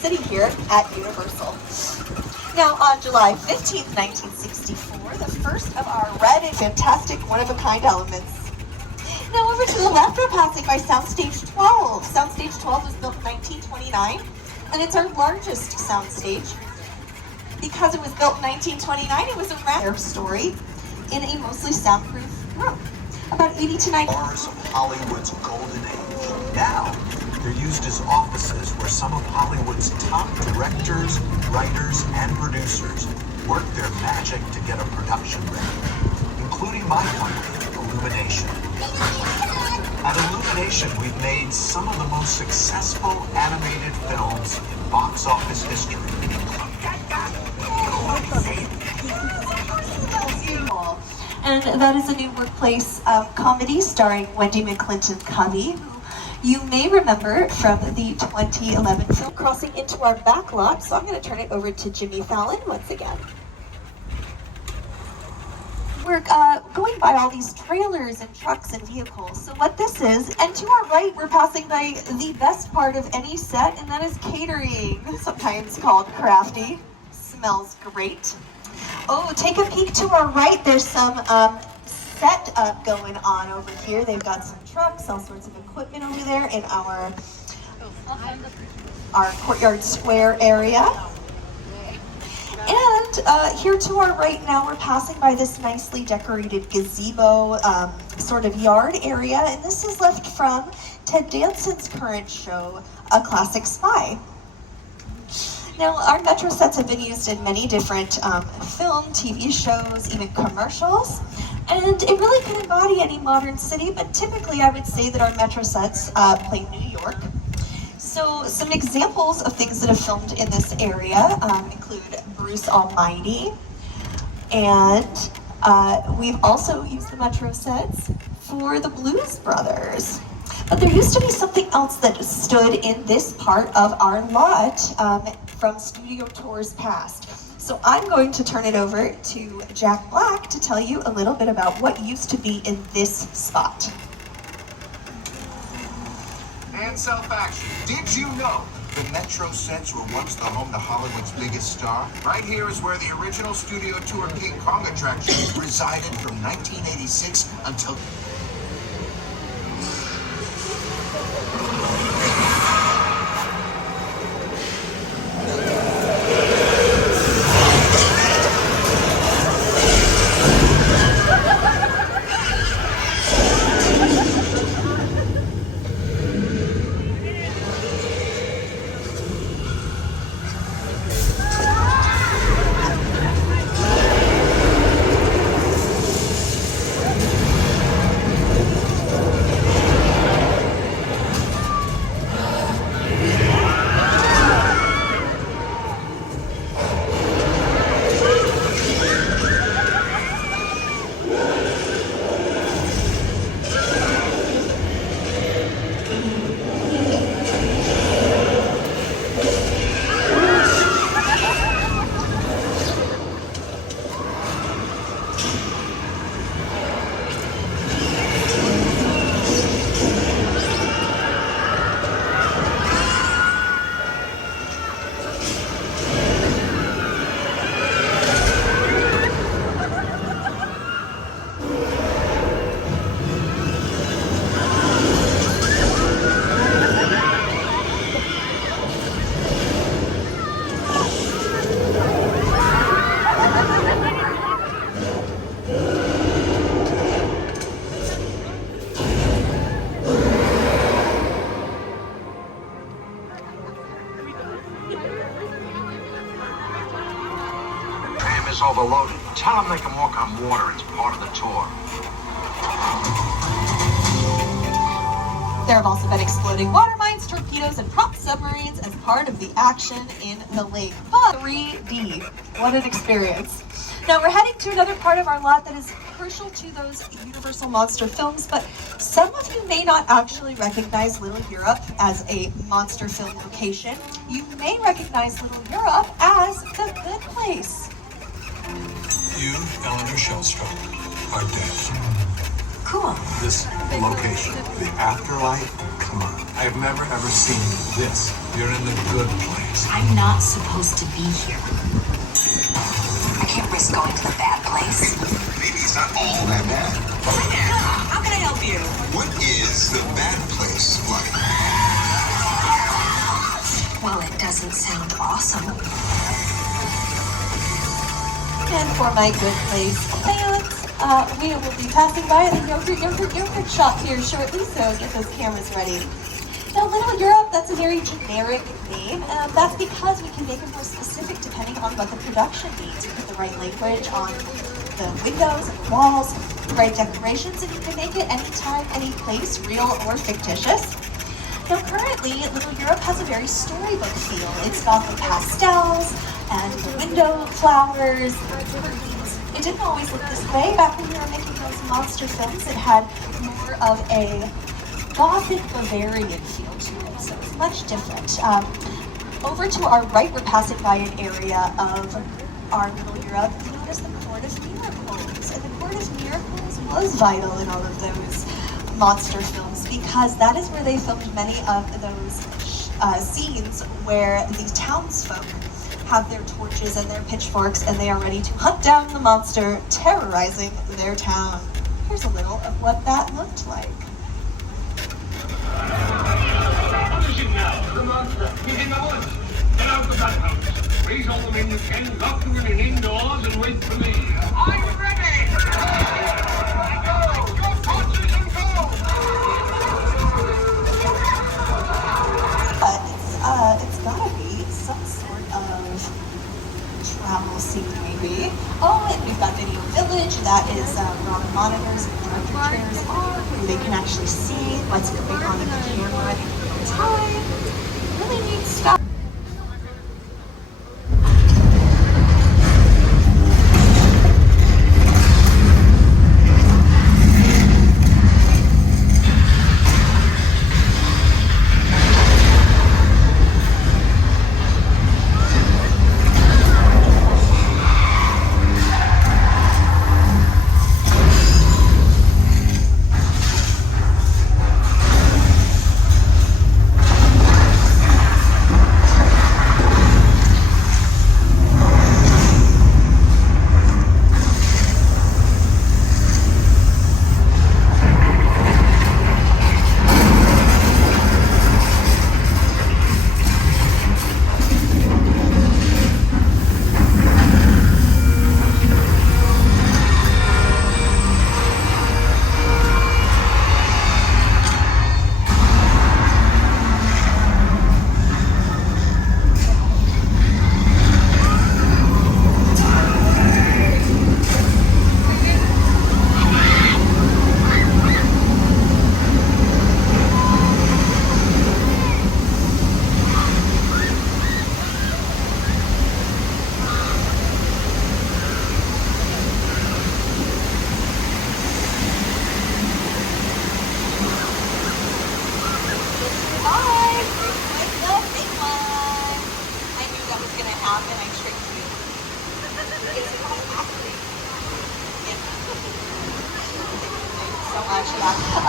City here at Universal. Now, on July 15th, 1964, the first of our red and fantastic one-of-a-kind elements. Now, over to the left, we're passing by Soundstage 12. Soundstage 12 was built in 1929, and it's our largest soundstage. Because it was built in 1929, it was a rare story in a mostly soundproof room. About 80 to 90 bars of Hollywood's golden age. Now, they're used as offices where some of Hollywood's top directors, writers, and producers work their magic to get a production ready, including my company, Illumination. At Illumination, we've made some of the most successful animated films in box office history. And that is a new workplace comedy starring Wendy McClinton-Covey, who you may remember from the 2011 film. Crossing into our back lot, so I'm going to turn it over to Jimmy Fallon once again. We're going by all these trailers and trucks and vehicles. So what this is, and to our right, we're passing by the best part of any set, and that is catering, sometimes called crafty. Smells great. Oh, take a peek to our right. There's some set up going on over here. They've got some trucks, all sorts of equipment over there in our courtyard square area. And here to our right now, we're passing by this nicely decorated gazebo sort of yard area, and this is left from Ted Danson's current show, A Classic Spy. Now, our Metro sets have been used in many different film, TV shows, even commercials, and it really could embody any modern city, but typically I would say that our Metro sets play New York. So some examples of things that have filmed in this area include Bruce Almighty, and we've also used the Metro sets for the Blues Brothers. But there used to be something else that stood in this part of our lot from studio tours past. So I'm going to turn it over to Jack Black to tell you a little bit about what used to be in this spot. And self-action. Did you know the Metro sets were once the home to Hollywood's biggest star? Right here is where the original studio tour King Kong attraction resided from 1986 until... Overloaded. Tell them they can walk on water. It's part of the tour. There have also been exploding water mines, torpedoes, and prop submarines as part of the action in the lake. But 3D. What an experience. Now we're heading to another part of our lot that is crucial to those Universal monster films, but some of you may not actually recognize Little Europe as a monster film location. You may recognize Little Europe as The Good Place. You, Eleanor Shellstrop, are dead. Cool. This location, the afterlife, come on. I've never ever seen this. You're in the good place. I'm not supposed to be here. I can't risk going to the bad place. Maybe it's not all that bad. How can I help you? What is the bad place like? Well, it doesn't sound awesome. And for my good place fans, we will be passing by the yogurt shop here shortly, so get those cameras ready. Now, Little Europe, that's a very generic name, and that's because we can make it more specific depending on what the production needs. You put the right language on the windows and the walls, the right decorations, and you can make it anytime, any place, real or fictitious. Now, currently, Little Europe has a very storybook feel. It's got the pastels and the window flowers, the curtains. It didn't always look this way. Back when we were making those monster films, it had more of a Gothic Bavarian feel to it, so it's much different. Over to our right, we're passing by an area of our Little Europe known as the Court of Miracles. And the Court of Miracles was vital in all of those monster films because that is where they filmed many of those scenes where the townsfolk have their torches and their pitchforks and they are ready to hunt down the monster terrorizing their town. Here's a little of what that looked like. What is it now? The monster. He's in the woods. Get out of that house. Raise all the men you can, lock you in an indoors and wait for me. I'm ready! Go! Your torches and go! It's gotta be some sort of travel scene, maybe. Oh, and we've got Video Village. That is where all the monitors and director chairs are, where they can actually see what's going on in the camera in real time. Really neat stuff.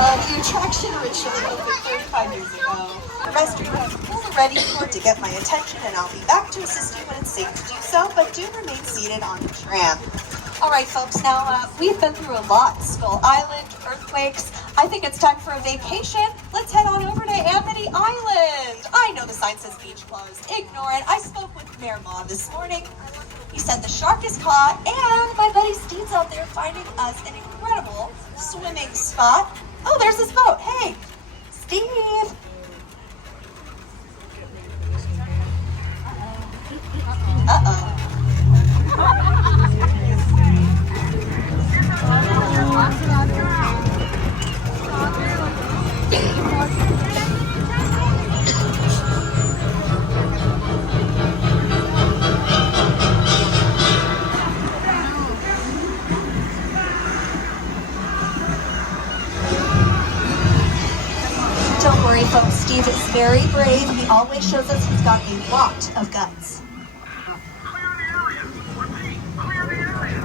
The attraction originally opened 35 years ago. The restroom is full ready to get my attention, and I'll be back to assist you when it's safe to do so, but do remain seated on the tram. All right, folks, now we've been through a lot. Skull Island, earthquakes. I think it's time for a vacation. Let's head on over to Amity Island. I know the sign says beach closed. Ignore it. I spoke with Mayor Ma this morning. He said the shark is caught, and my buddy Steve's out there finding us an incredible swimming spot. Oh, there's this boat. Hey, Steve. Uh-oh. Don't worry, folks. Steve is very brave. He always shows us he's got a lot of guts. Clear the area! Repeat, clear the area!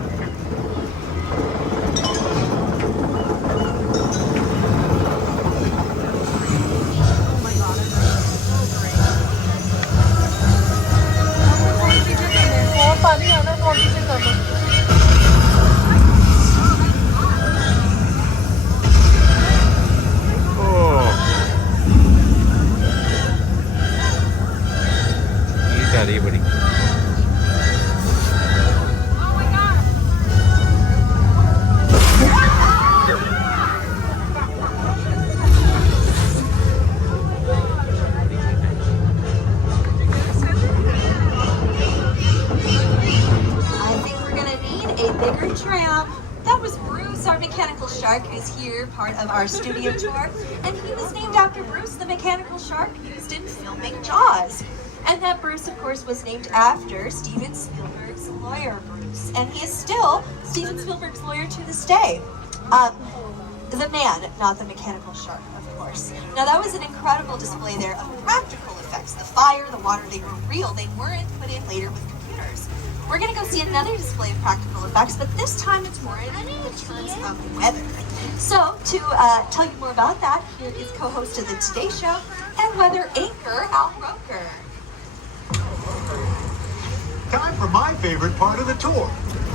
part of our studio tour, and he was named after Bruce the mechanical shark used in filming Jaws. And that Bruce, of course, was named after Steven Spielberg's lawyer, Bruce, and he is still Steven Spielberg's lawyer to this day. The man, not the mechanical shark, of course. Now that was an incredible display there of practical effects. The fire, the water, they were real. They weren't put in later with computers. We're gonna go see another display of practical effects, but this time it's more in terms of weather. So to tell you more about that, here is co-host of the Today Show and weather anchor, Al Roker. Time for my favorite part of the tour,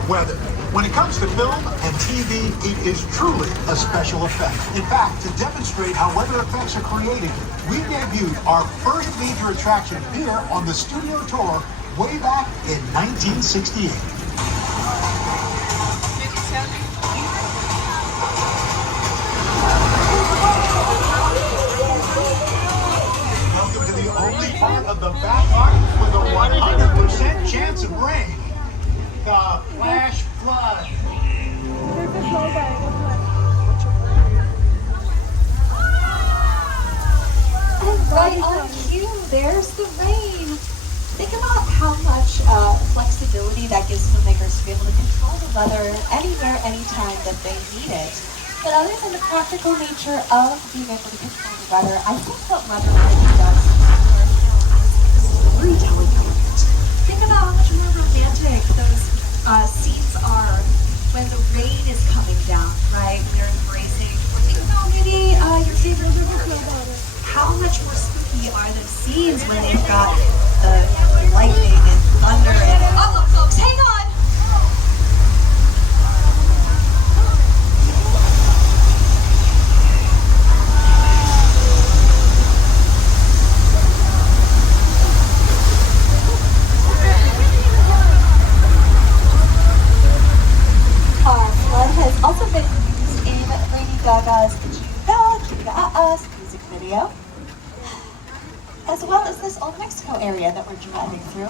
weather. When it comes to film and TV, it is truly a special effect. In fact, to demonstrate how weather effects are created, we debuted our first major attraction here on the studio tour way back in 1968. Welcome to the only part of the back park with a 100% chance of rain. The flash flood. And right on cue, there's the rain. Think about how much flexibility that gives filmmakers to be able to control the weather anywhere, anytime that they need it. But other than the practical nature of being able to control the weather, I think what weather really does for storytelling element. Think about how much more romantic those scenes are when the rain is coming down, right? When you're embracing, or think about maybe your favorite river. How much more spooky are those scenes when they've got the lightning and thunder and folks, hang on! Our flood has also been used in Lady Gaga's Judas music video, as well as this Old Mexico area that we're driving through.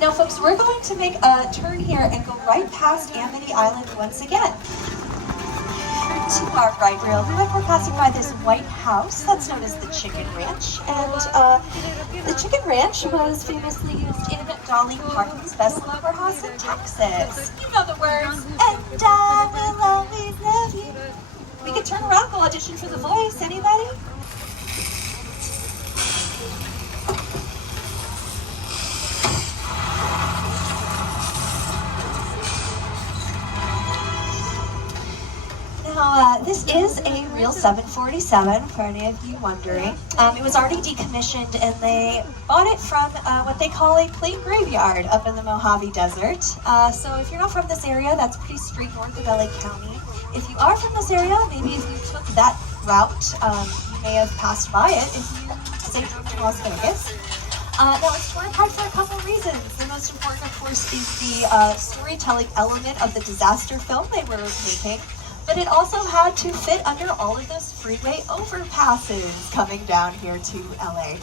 Now folks, we're going to make a turn here and go right past Amity Island once again. To our right real quick, we're passing by this white house that's known as the Chicken Ranch. And the Chicken Ranch was famously used in Dolly Parton's Best Lover House in Texas. You know the words, and I will always love you. We could turn around, go audition for The Voice, anybody? Now, this is a real 747, for any of you wondering. It was already decommissioned, and they bought it from what they call a plane graveyard up in the Mojave Desert. So if you're not from this area, that's pretty straight north of LA County. If you are from this area, maybe if you took that route, you may have passed by it if you, say, drove to Las Vegas. Now, it's torn apart for a couple reasons. The most important, of course, is the storytelling element of the disaster film they were making. But it also had to fit under all of those freeway overpasses coming down here to LA.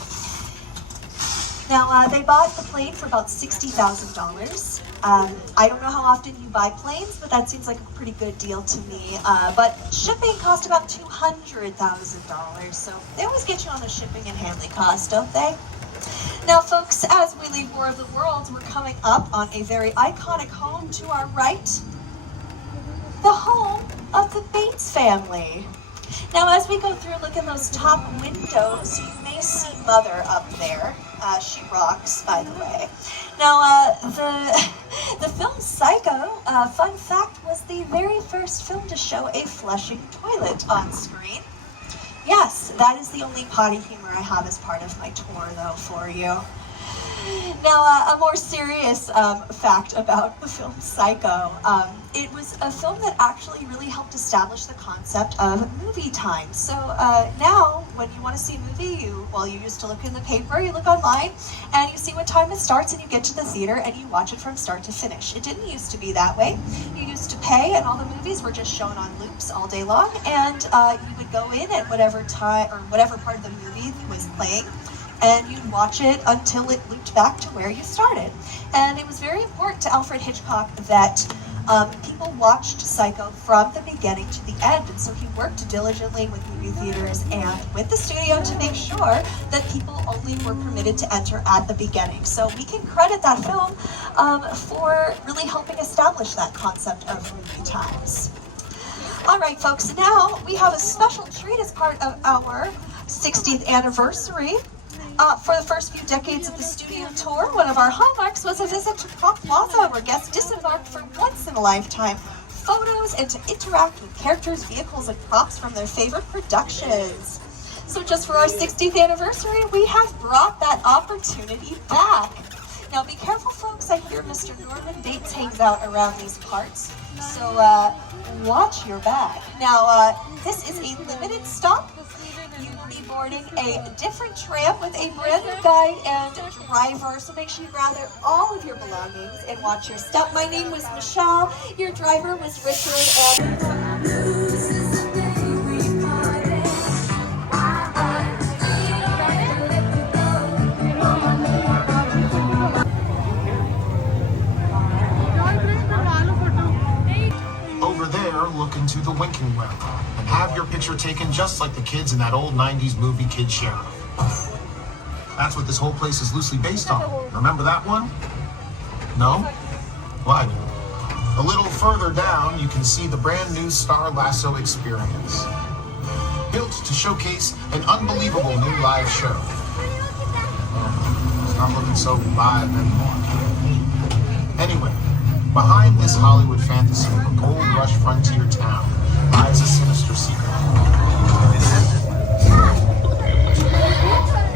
Now, they bought the plane for about $60,000. I don't know how often you buy planes, but that seems like a pretty good deal to me. But shipping cost about $200,000. So they always get you on the shipping and handling costs, don't they? Now, folks, as we leave War of the Worlds, we're coming up on a very iconic home to our right. The home of the Bates family. Now, as we go through, look in those top windows, you may see Mother up there. She rocks, by the way. Now, the film Psycho, fun fact, was the very first film to show a flushing toilet on screen. Yes, that is the only potty humor I have as part of my tour, though, for you. Now, a more serious fact about the film Psycho. It was a film that actually really helped establish the concept of movie time. So now, when you want to see a movie, you used to look in the paper, you look online, and you see what time it starts, and you get to the theater, and you watch it from start to finish. It didn't used to be that way. You used to pay, and all the movies were just shown on loops all day long, and you would go in at whatever time, or whatever part of the movie was playing, and you'd watch it until it looped back to where you started. And it was very important to Alfred Hitchcock that People watched Psycho from the beginning to the end, and so he worked diligently with movie theaters and with the studio to make sure that people only were permitted to enter at the beginning. So we can credit that film for really helping establish that concept of movie times. All right, folks, now we have a special treat as part of our 60th anniversary. For the first few decades of the studio tour, one of our hallmarks was a visit to Prop Plaza, where guests disembarked for once-in-a-lifetime photos and to interact with characters, vehicles, and props from their favorite productions. So just for our 60th anniversary, we have brought that opportunity back. Now be careful, folks. I hear Mr. Norman Bates hangs out around these parts, so watch your back. Now, this is a limited stop. You will be boarding a different tram with a brand new guide and driver, so make sure you gather all of your belongings and watch your step. My name was Michelle, your driver was Richard, and Over there, look into the winking well and have your picture taken just like the kids in that old 90s movie Kid Sheriff. That's what this whole place is loosely based on. Remember that one? No? Why? A little further down, you can see the brand new Star Lasso experience. Built to showcase an unbelievable new live show. It's not looking so live anymore. Anyway, behind this Hollywood fantasy of a gold rush frontier town lies a sinister secret.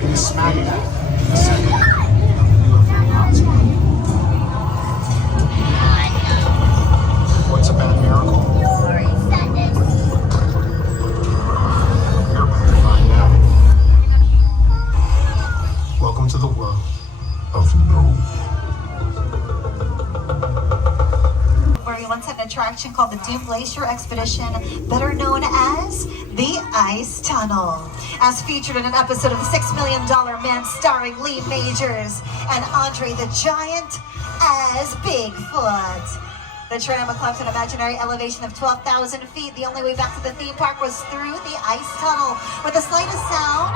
It is smack dab in the center of the UFO hotspot. What's a bad miracle? We're about to find out. Welcome to the world of no. Where we once had an attraction called the Doom Glacier Expedition, better known as the Ice Tunnel. As featured in an episode of The $6 Million Man starring Lee Majors and Andre the Giant as Bigfoot. The tram climbed an imaginary elevation of 12,000 feet. The only way back to the theme park was through the ice tunnel, where the slightest sound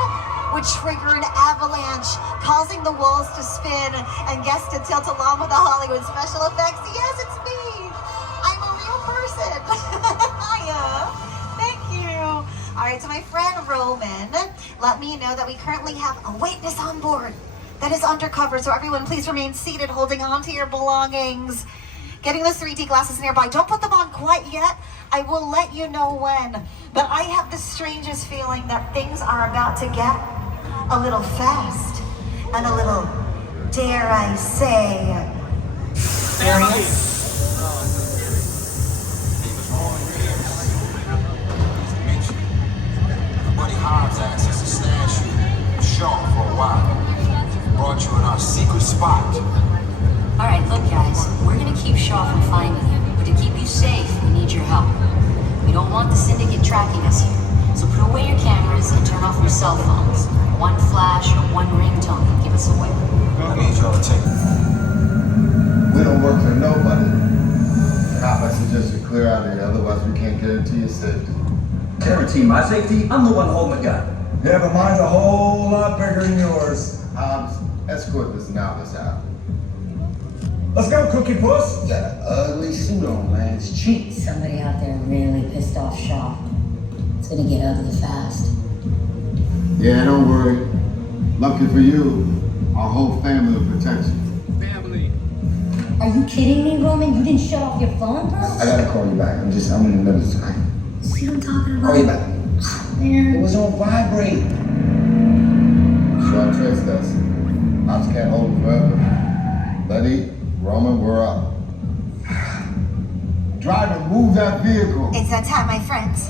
would trigger an avalanche, causing the walls to spin and guests to tilt along with the Hollywood special effects. Yes, it's me. I'm a real person. Hiya. Thank you. All right, so my friend Roman let me know that we currently have a witness on board that is undercover. So everyone, please remain seated, holding on to your belongings. Getting those 3D glasses nearby. Don't put them on quite yet. I will let you know when. But I have the strangest feeling that things are about to get a little fast and a little, dare I say, serious. Buddy Hobbs asked us to snatch you, Shaw, for a while. Brought you in our secret spot. All right, look, guys, we're gonna keep Shaw from finding you, but to keep you safe, we need your help. We don't want the syndicate tracking us here, so put away your cameras and turn off your cell phones. One flash or one ringtone can give us away. I need y'all to take it. We don't work for nobody. I suggest you clear out of here, otherwise we can't guarantee your safety. Guarantee my safety? I'm the one holding the gun. Yeah, but mine's a whole lot bigger than yours. Escort this novice out. Let's go, Cookie Puss. You got an ugly suit on, man. It's cheap. Somebody out there really pissed off Shaw. It's gonna get ugly fast. Yeah, don't worry. Lucky for you, our whole family will protect you. Are you kidding me, Roman? You didn't shut off your phone, bro? I gotta call you back. I'm in the middle of something. See what I'm talking about? Call you back. Man. It was on vibrate. Short traced us. Ops can't hold it forever. Buddy, Roman, we're up. Driver, move that vehicle. It's that time, my friends.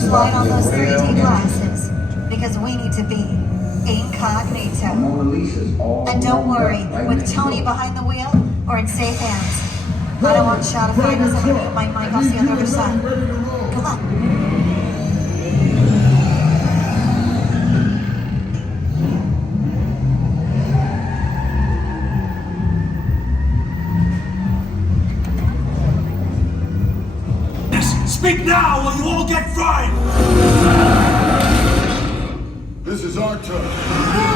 Slide on those 3D glasses, because we need to be incognito. Mona Lisa's all And don't worry, right with next Tony door. behind the wheel or in safe hands. I don't want Shaw to find us. I'm gonna mute my mic. I'll see you on the other side. Good luck. or you all get fried! This is our turn.